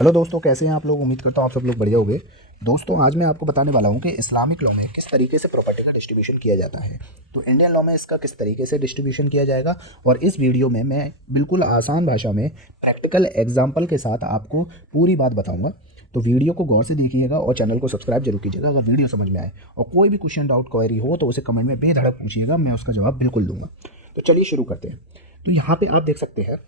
Hello दोस्तों, कैसे हैं आप लोग। उम्मीद करता हूँ आप सब लोग बढ़िया होंगे। दोस्तों, आज मैं आपको बताने वाला हूँ कि इस्लामिक लॉ में किस तरीके से प्रॉपर्टी का डिस्ट्रीब्यूशन किया जाता है। तो इंडियन लॉ में इसका किस तरीके से डिस्ट्रीब्यूशन किया जाएगा, और इस वीडियो में मैं बिल्कुल आसान भाषा में प्रैक्टिकल एग्जाम्पल के साथ आपको पूरी बात बताऊँगा। तो वीडियो को गौर से देखिएगा और चैनल को सब्सक्राइब जरूर कीजिएगा अगर वीडियो समझ में आए। और कोई भी क्वेश्चन, डाउट, क्वेरी हो तो उसे कमेंट में बेधड़क पूछिएगा, मैं उसका जवाब बिल्कुल दूंगा। तो चलिए शुरू करते हैं। तो यहाँ पे आप देख सकते हैं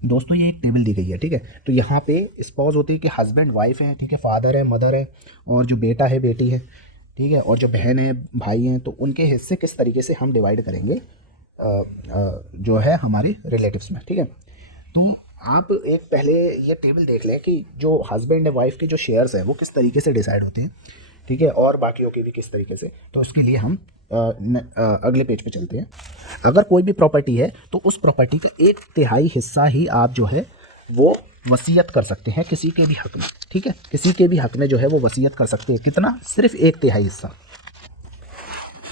दोस्तों, ये एक टेबल दी गई है, ठीक है। तो यहाँ पे स्पॉज होती है कि हस्बैंड वाइफ है, ठीक है, फादर है, मदर है, और जो बेटा है, बेटी है, ठीक है, और जो बहन है, भाई हैं। तो उनके हिस्से किस तरीके से हम डिवाइड करेंगे जो है हमारे रिलेटिव्स में, ठीक है। तो आप एक पहले ये टेबल देख लें कि जो हस्बैंड है, वाइफ के जो शेयर्स हैं वो किस तरीके से डिसाइड होते हैं, ठीक है, और बाकियों के भी किस तरीके से। तो इसके लिए हम अगले पेज पे चलते हैं। अगर कोई भी प्रॉपर्टी है तो उस प्रॉपर्टी का 1/3 हिस्सा ही आप जो है वो वसीयत कर सकते हैं किसी के भी हक में, ठीक है। किसी के भी हक में जो है वो वसीयत कर सकते हैं। कितना? सिर्फ 1/3 हिस्सा।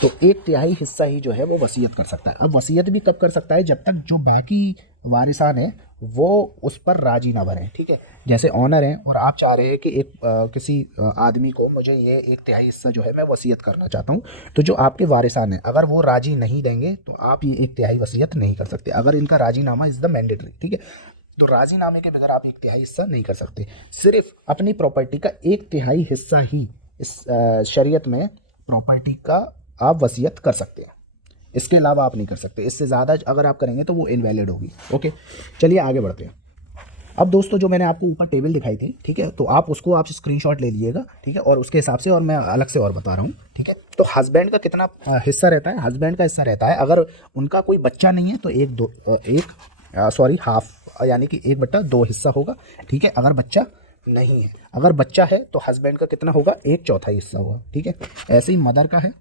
तो 1/3 हिस्सा ही जो है वो वसीयत कर सकता है। अब वसीयत भी कब कर सकता है? जब तक जो बाकी वारिसान है वो उस पर राजी ना बने, ठीक है। जैसे ऑनर है और आप चाह रहे हैं कि किसी आदमी को मुझे ये 1/3 हिस्सा जो है मैं वसीयत करना चाहता हूँ। तो जो आपके वारिसान हैं अगर वो राजी नहीं देंगे तो आप ये 1/3 वसीयत नहीं कर सकते। अगर इनका राजीनामा इज़ द मैंडेटरी, ठीक है। तो राजीनामे के बगैर आप 1/3 हिस्सा नहीं कर सकते। सिर्फ अपनी प्रॉपर्टी का 1/3 हिस्सा ही इस शरीयत में प्रॉपर्टी का आप वसीयत कर सकते हैं। इसके अलावा आप नहीं कर सकते। इससे ज़्यादा अगर आप करेंगे तो वो इनवैलिड होगी। ओके, चलिए आगे बढ़ते हैं। अब दोस्तों, जो मैंने आपको ऊपर टेबल दिखाई थी, ठीक है, तो आप उसको स्क्रीनशॉट ले लीजिएगा, ठीक है, और उसके हिसाब से और मैं अलग से और बता रहा हूँ, ठीक है। तो हस्बैंड का कितना हिस्सा रहता है? हस्बैंड का हिस्सा रहता है, अगर उनका कोई बच्चा नहीं है तो हाफ, यानी कि 1/2 हिस्सा होगा, ठीक है। अगर बच्चा नहीं है, अगर बच्चा है तो हस्बैंड का कितना होगा? 1/4 हिस्सा होगा, ठीक है। ऐसे ही मदर का है।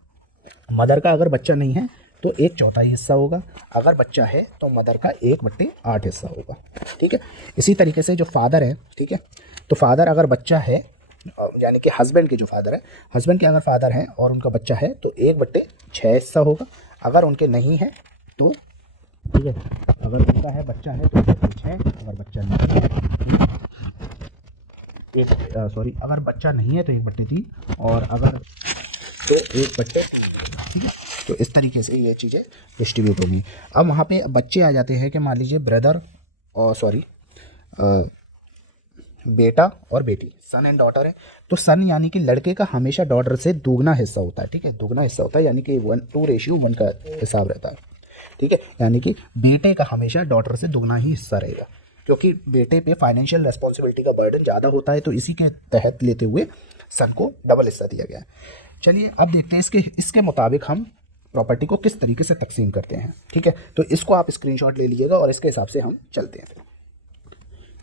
मदर का अगर बच्चा नहीं है तो 1/4 हिस्सा होगा। अगर बच्चा है तो मदर का 1/8 हिस्सा होगा, ठीक है। इसी तरीके से जो फादर है, ठीक है, तो फादर अगर बच्चा है, यानी कि हस्बैंड के जो फादर है, हस्बैंड के अगर फादर हैं और उनका बच्चा है तो 1/6 हिस्सा होगा। अगर उनके नहीं है तो, ठीक है, अगर उनका है, बच्चा है तो 1/6, अगर बच्चा नहीं है अगर बच्चा नहीं है तो 1/3, और अगर तो 1/3, ठीक है। तो इस तरीके से ये चीज़ें डिस्ट्रीब्यूट होगी। अब वहाँ पे बच्चे आ जाते हैं कि मान लीजिए ब्रदर और बेटा और बेटी, सन एंड डॉटर है। तो सन यानी कि लड़के का हमेशा डॉटर से दुगना हिस्सा होता है, ठीक है, दुगना हिस्सा होता है, यानी कि 1:2:1 का हिसाब रहता है, ठीक है। यानी कि बेटे का हमेशा डॉटर से दुगना ही हिस्सा रहेगा, क्योंकि बेटे पे फाइनेंशियल रिस्पॉन्सिबिलिटी का बर्डन ज़्यादा होता है। तो इसी के तहत लेते हुए सन को डबल हिस्सा दिया गया है। चलिए अब देखते हैं इसके मुताबिक हम प्रॉपर्टी को किस तरीके से तकसीम करते हैं, ठीक है। तो इसको आप स्क्रीनशॉट ले लीजिएगा और इसके हिसाब से हम चलते हैं।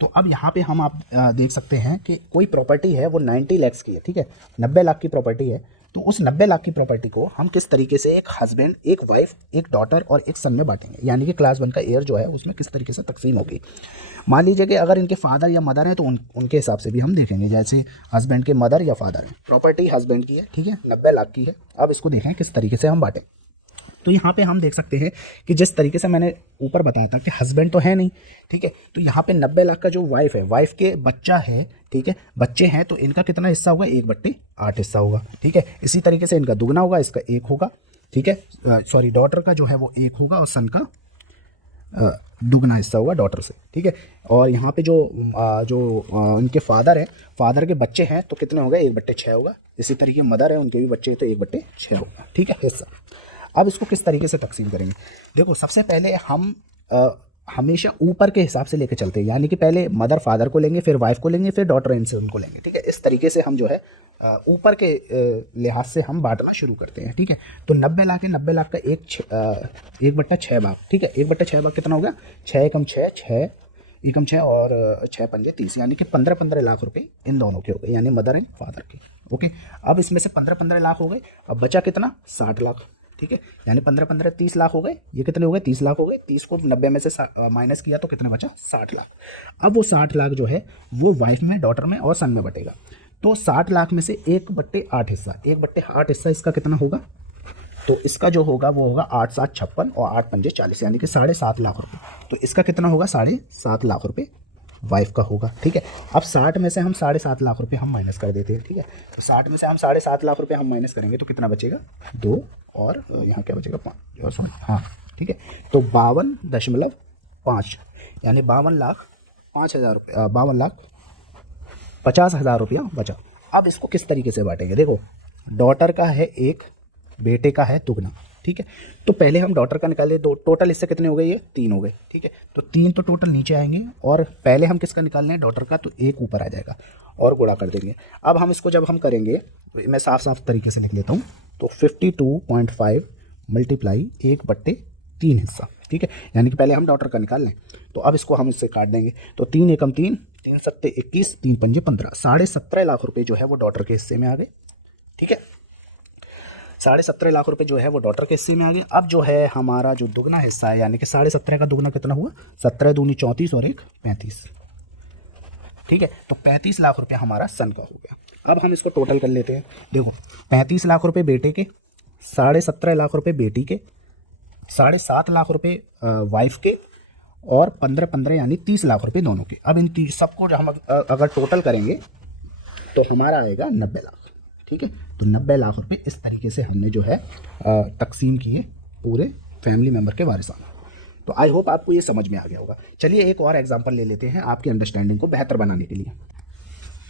तो अब यहाँ पे हम आप देख सकते हैं कि कोई प्रॉपर्टी है वो 90 लाख की है, ठीक है, 90 लाख की प्रॉपर्टी है। तो उस 90 लाख की प्रॉपर्टी को हम किस तरीके से एक हस्बैंड, एक वाइफ, एक डॉटर और एक सन में बांटेंगे, यानी कि क्लास 1 का एयर जो है उसमें किस तरीके से तकसीम होगी। मान लीजिए कि अगर इनके फादर या मदर हैं तो उनके हिसाब से भी हम देखेंगे। जैसे हस्बैंड के मदर या फादर हैं, प्रॉपर्टी हस्बैंड की है, ठीक है, 90 लाख की है। अब इसको देखें किस तरीके से हम बांटें। तो यहाँ पे हम देख सकते हैं कि जिस तरीके से मैंने ऊपर बताया था कि हस्बैंड तो है नहीं, ठीक है, तो यहाँ पे 90 लाख का जो वाइफ है, वाइफ के बच्चा है, ठीक है, बच्चे हैं, तो इनका कितना हिस्सा होगा? 1/8 हिस्सा होगा, ठीक है। इसी तरीके से इनका दुगना होगा, इसका 1 होगा, ठीक है। डॉटर का जो है वो 1 होगा और सन का दुगना हिस्सा होगा डॉटर से, ठीक है। और यहाँ पे इनके फादर हैं, फादर के बच्चे हैं तो कितने होगा? 1/6 होगा। इसी तरीके मदर है, उनके भी बच्चे हैं तो 1/6 होगा, ठीक है, हिस्सा। अब इसको किस तरीके से तकसीम करेंगे? देखो, सबसे पहले हम हमेशा ऊपर के हिसाब से लेके चलते हैं, यानी कि पहले मदर फादर को लेंगे, फिर वाइफ को लेंगे, फिर डॉटर एंड सन को लेंगे, ठीक है। इस तरीके से हम जो है ऊपर के लिहाज से हम बांटना शुरू करते हैं, ठीक है। तो 90 लाख है, 90 लाख का 1/6 भाग, ठीक है, 1/6 भाग कितना हो गया? 6 एकम 6, 6 एकम 6 और 6 पंजे 30, यानी कि 15-15 लाख रुपए इन दोनों के हो गए, यानी मदर एंड फादर के। ओके, अब इसमें से 15-15 लाख हो गए। अब बचा कितना? 60 लाख, ठीक है, यानी 15-15 30 लाख हो गए। ये कितने हो गए? 30 लाख हो गए। 30 को 90 में से माइनस किया तो कितना बचा? 60 लाख। अब वो 60 लाख जो है वो वाइफ में, डॉटर में और सन में बटेगा। तो 60 लाख में से 1/8 हिस्सा, 1/8 हिस्सा इसका कितना होगा? तो इसका जो होगा वो होगा 8×7 56 और 8×5 40, यानी कि 7.5 लाख रुपए। तो इसका कितना होगा? 7.5 लाख रुपए वाइफ का होगा, ठीक है। अब 60 में से हम 7.5 लाख रुपए हम माइनस कर देते हैं, ठीक है। तो 60 में से हम 7.5 लाख रुपए हम माइनस करेंगे तो कितना बचेगा, 2 और यहाँ क्या बचेगा 5 और 7, हाँ ठीक है। तो 52.5 यानी 52,05,000 रुपये 52,50,000 रुपया बचा। अब इसको किस तरीके से बांटेंगे, देखो डॉटर का है 1, बेटे का है दुगना, ठीक है। तो पहले हम डॉटर का निकाले, दो टोटल इससे कितने हो गए, ये 3 हो गए, ठीक है। तो 3 तो टोटल नीचे आएंगे और पहले हम किसका निकाल रहे हैं, डॉटर का, तो 1 ऊपर आ जाएगा और गुणा कर देंगे। अब हम इसको जब हम करेंगे, मैं साफ साफ तरीके से लिख लेता हूँ, तो 52.5 मल्टीप्लाई 1/3 हिस्सा, ठीक है। यानी कि पहले हम डॉटर का निकाल लें, तो अब इसको हम इससे काट देंगे। तो 3 एकम 3, 3 सत्ते 21, 3 पंजे 15, 17.5 लाख रुपये जो है वो डॉटर के हिस्से में आ गए, ठीक है। 17.5 लाख रुपए जो है वो डॉटर के हिस्से में आ गए। अब जो है हमारा जो दुगना हिस्सा है, यानी कि 17.5 का दुगना कितना हुआ, 17 दूनी 34 और 1 35, ठीक है। तो 35 लाख रुपया हमारा सन का हो गया। अब हम इसको टोटल कर लेते हैं, देखो 35 लाख रुपए बेटे के, 17.5 लाख रुपए बेटी के, 7.5 लाख रुपए वाइफ के और 15 यानी 30 लाख रुपए दोनों के। अब इन सबको जो हम अगर टोटल करेंगे तो हमारा आएगा 90 लाख, ठीक है। तो 90 लाख रुपए इस तरीके से हमने जो है तकसीम किए पूरे फैमिली मेम्बर के वारिसाना। तो आई होप आपको ये समझ में आ गया होगा। चलिए एक और एग्जांपल ले लेते हैं आपकी अंडरस्टैंडिंग को बेहतर बनाने के लिए।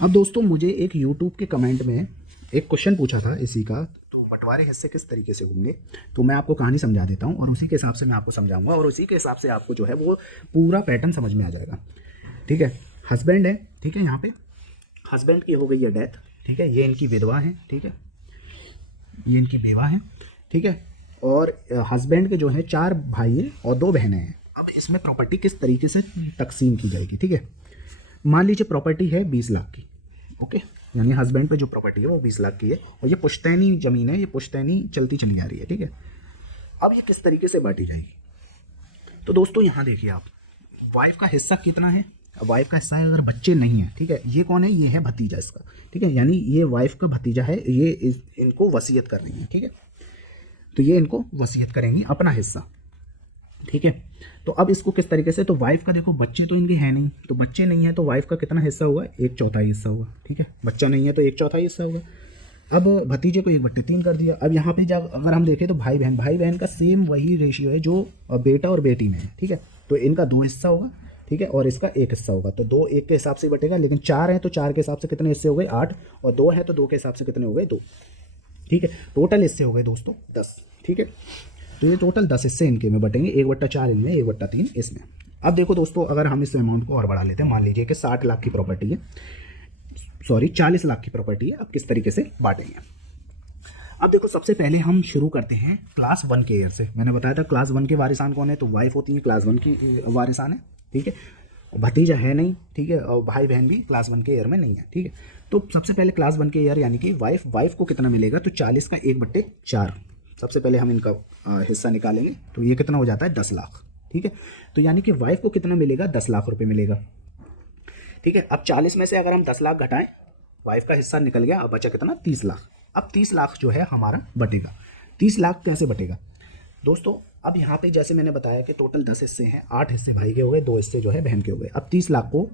अब दोस्तों मुझे एक यूट्यूब के कमेंट में एक क्वेश्चन पूछा था इसी का, तो बंटवारे हिस्से किस तरीके से होंगे, तो मैं आपको कहानी समझा देता हूँ और उसी के हिसाब से मैं आपको समझाऊंगा और उसी के हिसाब से आपको जो है वो पूरा पैटर्न समझ में आ जाएगा, ठीक है। हस्बैंड है, ठीक है, यहाँ पे हस्बैंड की हो गई है डेथ, ठीक है। ये इनकी विधवा है, ठीक है, ये इनकी बेवा है, ठीक है। और हस्बैंड के जो है 4 भाई हैं और 2 बहनें हैं। अब इसमें प्रॉपर्टी किस तरीके से तकसीम की जाएगी, ठीक है। मान लीजिए प्रॉपर्टी है 20 लाख की, ओके, यानी हस्बैंड पे जो प्रॉपर्टी है वो 20 लाख की है और ये पुश्तैनी ज़मीन है, ये पुश्तैनी चलती चली आ रही है, ठीक है। अब ये किस तरीके से बांटी जाएगी, तो दोस्तों यहाँ देखिए आप, वाइफ का हिस्सा कितना है, वाइफ का हिस्सा है अगर बच्चे नहीं हैं, ठीक है। ये कौन है, ये है भतीजा इसका, ठीक है, यानी ये वाइफ का भतीजा है, ये इनको वसीयत कर रही है, ठीक है। तो ये इनको वसीयत करेंगी अपना हिस्सा, ठीक है। तो अब इसको किस तरीके से, तो वाइफ का देखो बच्चे तो इनके हैं नहीं, तो बच्चे नहीं है तो वाइफ का कितना हिस्सा होगा, 1/4 हिस्सा होगा, ठीक है। बच्चा नहीं है तो 1/4 हिस्सा होगा। अब भतीजे को 1/3 कर दिया। अब यहाँ पे जब अगर हम देखें तो भाई बहन का सेम वही रेशियो है जो बेटा और बेटी में है, ठीक है। तो इनका 2 हिस्सा होगा, ठीक है, और इसका 1 हिस्सा होगा। तो 2 1 के हिसाब से बटेगा, लेकिन 4 है तो 4 के हिसाब से कितने हिस्से हो गए, 8, और 2 है तो 2 के हिसाब से कितने हो गए, 2, ठीक है। टोटल हिस्से हो गए दोस्तों 10, ठीक है। तो ये टोटल 10 हिस्से इनके में बटेंगे, 1/4 इनमें, 1/3 इसमें। अब देखो दोस्तों, अगर हम इस अमाउंट को और बढ़ा लेते हैं, मान लीजिए कि 60 लाख की प्रॉपर्टी है, सॉरी 40 लाख की प्रॉपर्टी है। अब किस तरीके से बांटेंगे, अब देखो सबसे पहले हम शुरू करते हैं क्लास 1 के ईयर से। मैंने बताया था क्लास 1 के वारिसान कौन है, तो वाइफ होती है, क्लास 1 की वारिसान है, ठीक है। भतीजा है नहीं, ठीक है, और भाई बहन भी क्लास 1 के ईयर में नहीं है, ठीक है। तो सबसे पहले क्लास 1 के ईयर यानी कि वाइफ को कितना मिलेगा, तो 40 का 1/4 सबसे पहले हम इनका हिस्सा निकालेंगे, तो ये कितना हो जाता है 10 लाख, ठीक है। तो यानी कि वाइफ को कितना मिलेगा, 10 लाख रुपये मिलेगा, ठीक है। अब 40 में से अगर हम 10 लाख घटाएं, वाइफ का हिस्सा निकल गया, अब बचा कितना, 30 लाख। अब 30 लाख जो है हमारा बटेगा। 30 लाख कैसे बटेगा दोस्तों, अब यहाँ पे जैसे मैंने बताया कि टोटल 10 हिस्से हैं, 8 हिस्से भाई के हो गए, 2 हिस्से जो है बहन के हो गए। अब 30 लाख को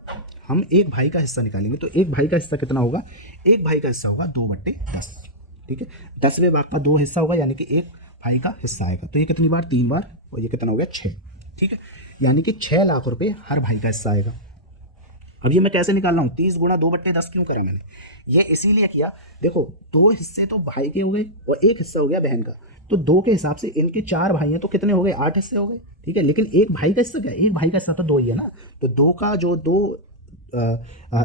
हम एक भाई का हिस्सा निकालेंगे, तो एक भाई का हिस्सा कितना होगा, एक भाई का हिस्सा होगा 2/10, ठीक है। 10वें भाग का 2 हिस्सा होगा, यानी कि एक भाई का हिस्सा आएगा। तो ये कितनी बार, 3 बार, और ये कितना हो गया 6, ठीक है। यानी कि 6 लाख रुपये हर भाई का हिस्सा आएगा। अब ये मैं कैसे निकाल रहा हूँ, 30 गुणा 2/10 क्यों करा मैंने, ये इसीलिए किया, देखो 2 हिस्से तो भाई के हो गए और 1 हिस्सा हो गया बहन का। तो 2 के हिसाब से इनके 4 भाई हैं, तो कितने हो गए, 8 हिस्से हो गए, ठीक है। लेकिन एक भाई का हिस्सा क्या है, एक भाई का हिस्सा तो 2 ही है ना, तो 2 का जो 2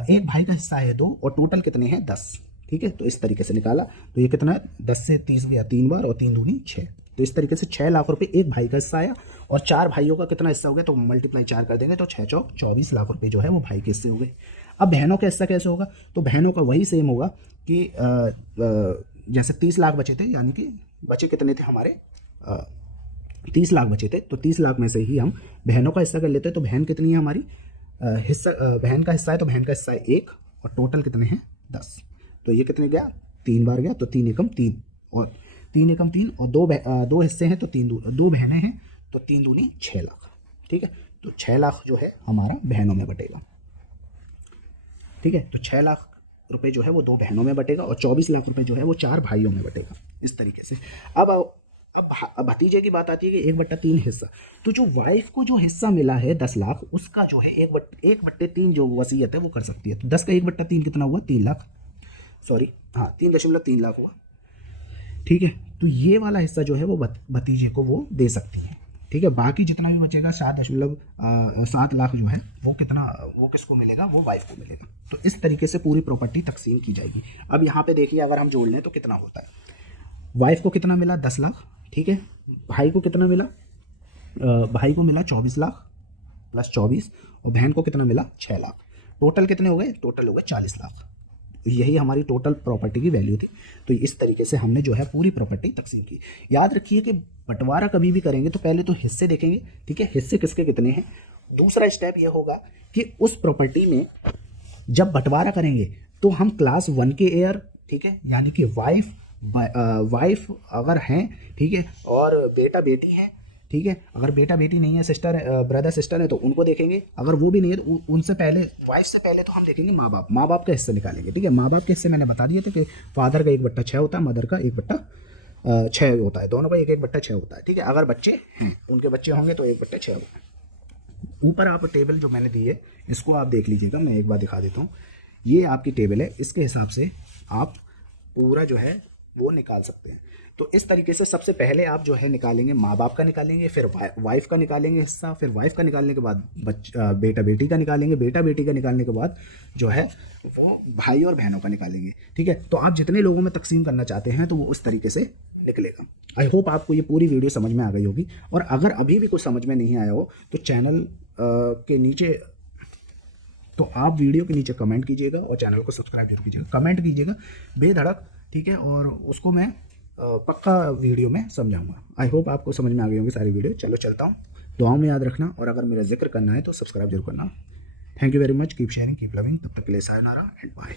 एक भाई का हिस्सा है 2, और टोटल कितने हैं 10, ठीक है। तो इस तरीके से निकाला, तो ये कितना है, 10 से 30 गया 3 बार, और 3 दूनी 6। तो इस तरीके से 6 लाख रुपए एक भाई का हिस्सा आया, और 4 भाइयों का कितना हिस्सा हो गया, तो मल्टीप्लाई 4 कर देंगे, तो 6 चौक 24 लाख रुपए जो है वो भाई के हिस्से हो गए। अब बहनों का हिस्सा कैसे होगा, तो बहनों का वही सेम होगा कि जैसे 30 लाख बचे थे, यानी कि बचे कितने थे हमारे, 30 लाख बचे थे, तो 30 लाख में से ही हम बहनों का हिस्सा कर लेते हैं। तो बहन कितनी है हमारी, हिस्सा बहन का हिस्सा है, तो बहन का हिस्सा है 1, और टोटल कितने हैं 10। तो ये कितने गया, 3 बार गया, तो 3 एकम 3, और 3 एकम 3, और 2 हिस्से हैं, तो 2 बहनें हैं, तो 3 दूनी 6 लाख, ठीक है। तो 6 लाख जो है हमारा बहनों में बटेगा, ठीक है। तो 6 लाख रुपए जो है वो 2 बहनों में बटेगा और 24 लाख रुपए जो है वो 4 भाइयों में बटेगा, इस तरीके से। अब भतीजे की बात आती है कि 1/3 हिस्सा। तो जो वाइफ को जो हिस्सा मिला है 10 लाख, उसका जो है 1/3 जो वसीयत है वो कर सकती है। तो 10 का 1/3 कितना हुआ? 3 लाख, सॉरी हाँ 3.3 लाख हुआ, ठीक है। तो ये वाला हिस्सा जो है वो भतीजे को वो दे सकती है, ठीक है। बाकी जितना भी बचेगा 7 लाख जो है वो किसको मिलेगा? वो वाइफ को मिलेगा। तो इस तरीके से पूरी प्रॉपर्टी तकसीम की जाएगी। अब यहाँ पे देखिए, अगर हम जोड़ लें तो कितना होता है। वाइफ को कितना मिला? 10 लाख, ठीक है। भाई को कितना मिला? भाई को मिला 24 लाख प्लस 24, और बहन को कितना मिला? 6 लाख। टोटल कितने हो गए? टोटल हो गए 40 लाख। यही हमारी टोटल प्रॉपर्टी की वैल्यू थी। तो इस तरीके से हमने जो है पूरी प्रॉपर्टी तकसीम की। याद रखिए कि बंटवारा कभी भी करेंगे तो पहले तो हिस्से देखेंगे, ठीक है, हिस्से किसके कितने हैं। दूसरा स्टेप ये होगा कि उस प्रॉपर्टी में जब बंटवारा करेंगे तो हम क्लास 1 के हेयर, ठीक है, यानी कि वाइफ अगर हैं, ठीक है, और बेटा बेटी हैं, ठीक है। अगर बेटा बेटी नहीं है, ब्रदर सिस्टर है, तो उनको देखेंगे। अगर वो भी नहीं है तो उनसे पहले, वाइफ से पहले तो हम देखेंगे माँ बाप का हिस्सा निकालेंगे, ठीक है। माँ बाप के हिस्से मैंने बता दिए थे कि फादर का 1/6 होता है, मदर का 1/6 होता है, दोनों का 1/6 होता है, ठीक है। अगर बच्चे हैं, उनके बच्चे होंगे तो 1/6 होता है। ऊपर आप टेबल जो मैंने दी है इसको आप देख लीजिएगा, मैं एक बार दिखा देता हूँ। ये आपकी टेबल है, इसके हिसाब से आप पूरा जो है वो निकाल सकते हैं। तो इस तरीके से सबसे पहले आप जो है निकालेंगे, माँ बाप का निकालेंगे, फिर वाइफ का निकालेंगे हिस्सा, फिर वाइफ का निकालने के बाद बेटा बेटी का निकालेंगे, बेटा बेटी का निकालने के बाद जो है वो भाई और बहनों का निकालेंगे, ठीक है। तो आप जितने लोगों में तकसीम करना चाहते हैं तो वो उस तरीके से निकलेगा। आई होप आपको ये पूरी वीडियो समझ में आ गई होगी। और अगर अभी भी कुछ समझ में नहीं आया हो तो चैनल के नीचे, तो आप वीडियो के नीचे कमेंट कीजिएगा और चैनल को सब्सक्राइब जरूर कीजिएगा। कमेंट कीजिएगा बेधड़क, ठीक है, और उसको मैं पक्का वीडियो में समझाऊंगा। आई होप आपको समझ में आ गई होंगी सारी वीडियो। चलो चलता हूँ, दुआओं में याद रखना, और अगर मेरा जिक्र करना है तो सब्सक्राइब जरूर करना। Thank you very much, keep sharing, keep loving. तब तक के लिए सायोनारा एंड बाय।